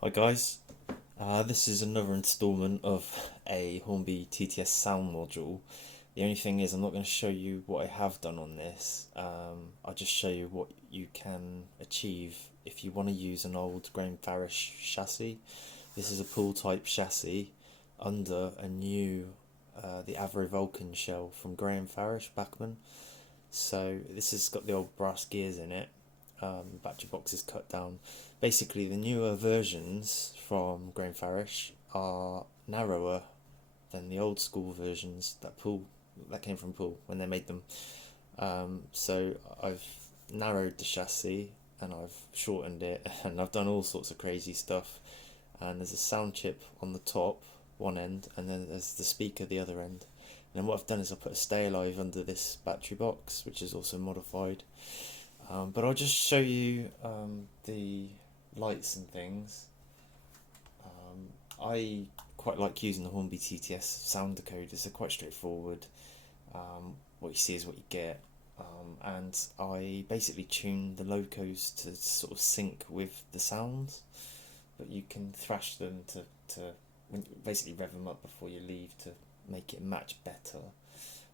Hi guys, this is another instalment of a Hornby TTS sound module. The only thing is I'm not going to show you what I have done on this. I'll just show you what you can achieve if you want to use an old Graham Farish chassis. This is a Poole type chassis under a new the Avro Vulcan shell from Graham Farish, Bachmann. So this has got the old brass gears in it. Battery box is cut down. Basically, the newer versions from Graham Farish are narrower than the old school versions that came from Poole when they made them. So I've narrowed the chassis and I've shortened it and I've done all sorts of crazy stuff. And there's a sound chip on the top, one end, and then there's the speaker the other end. And then what I've done is I put a stay alive under this battery box, which is also modified. But I'll just show you the lights and things. I quite like using the Hornby TTS sound decoders. They're quite straightforward. What you see is what you get. And I basically tune the locos to sort of sync with the sounds, but you can thrash them to basically rev them up before you leave to make it match better.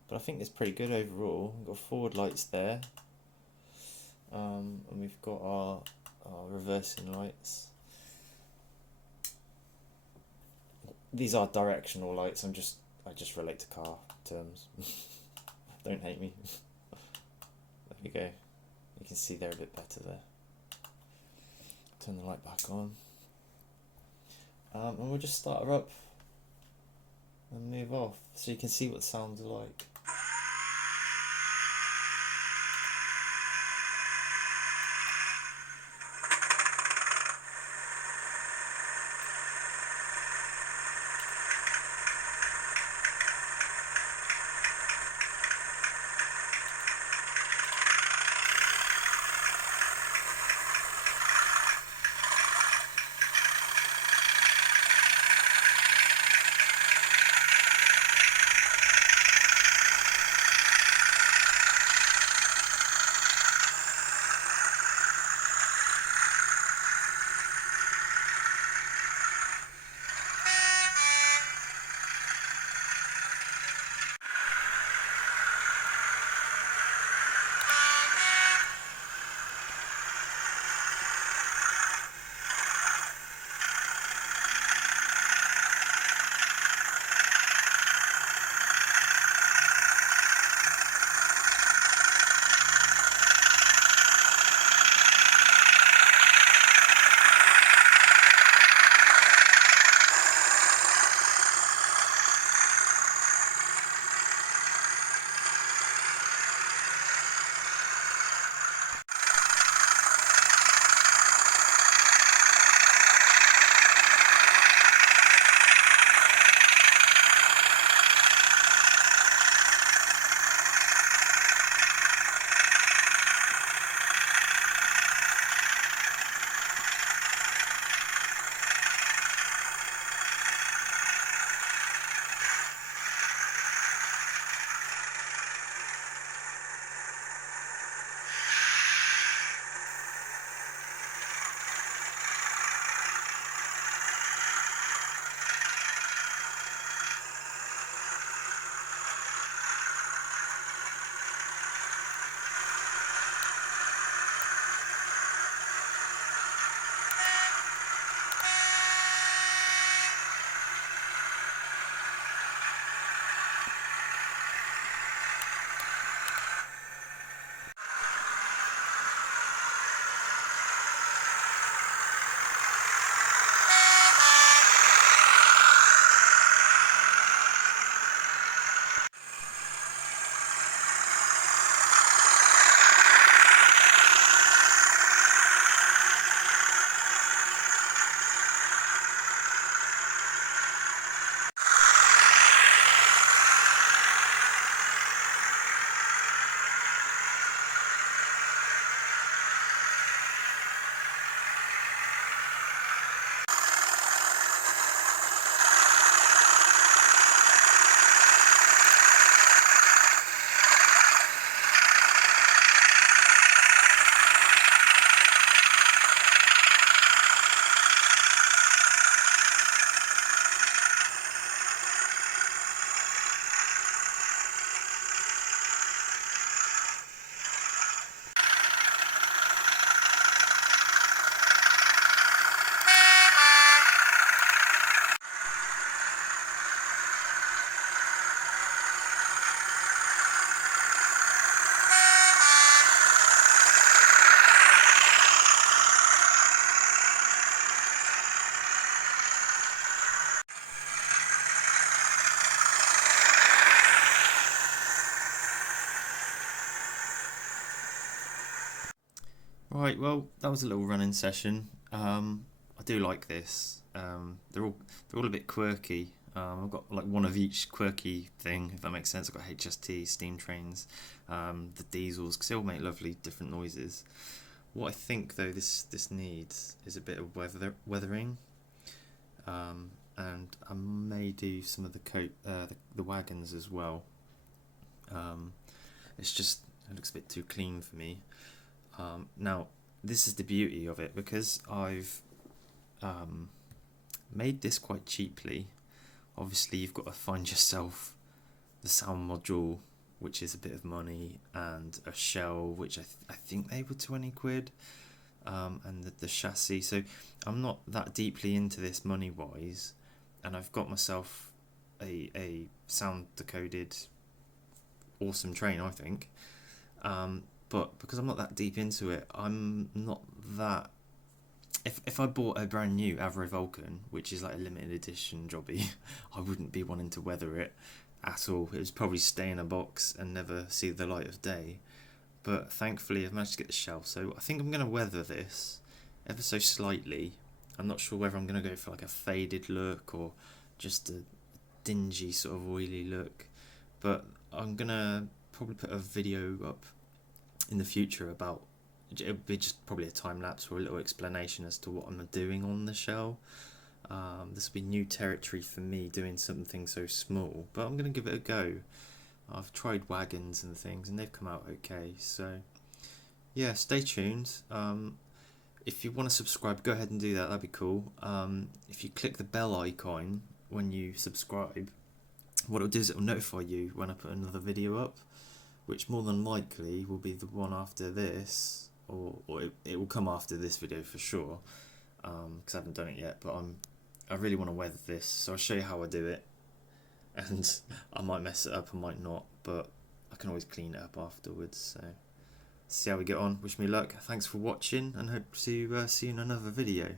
But I think it's pretty good overall. We've got forward lights there. And we've got our reversing lights. These are directional lights. I just relate to car terms. Don't hate me. There we go. You can see they're a bit better there. Turn the light back on. And we'll just start her up and move off so you can see what the sounds are like. Right, well, that was a little running session. I do like this. They're all a bit quirky. I've got like one of each quirky thing, if that makes sense. I've got HST, steam trains, the diesels, because they all make lovely different noises. What I think though this needs is a bit of weathering, and I may do some of the wagons as well. It's just, it looks a bit too clean for me. Now, this is the beauty of it, because I've made this quite cheaply. Obviously, you've got to find yourself the sound module, which is a bit of money, and a shell, which I think they were 20 quid, and the chassis. So I'm not that deeply into this money-wise, and I've got myself a sound decoded awesome train, I think. But because I'm not that deep into it, I'm not that... If I bought a brand new Avro Vulcan, which is like a limited edition jobby, I wouldn't be wanting to weather it at all. It would probably stay in a box and never see the light of day. But thankfully I've managed to get the shell, so I think I'm going to weather this ever so slightly. I'm not sure whether I'm going to go for like a faded look or just a dingy sort of oily look, but I'm going to probably put a video up in the future about... It'll be just probably a time lapse or a little explanation as to what I'm doing on the shell. This will be new territory for me, doing something so small, but I'm going to give it a go. I've tried wagons and things and they've come out okay, so yeah, stay tuned. If you want to subscribe, go ahead and do that, that'd be cool. If you click the bell icon when you subscribe, what it'll do is it'll notify you when I put another video up, which more than likely will be the one after this, or it will come after this video for sure, because I haven't done it yet, but I really want to weather this, so I'll show you how I do it, and I might mess it up, I might not, but I can always clean it up afterwards. So see how we get on. Wish me luck, thanks for watching, and hope to see you in another video.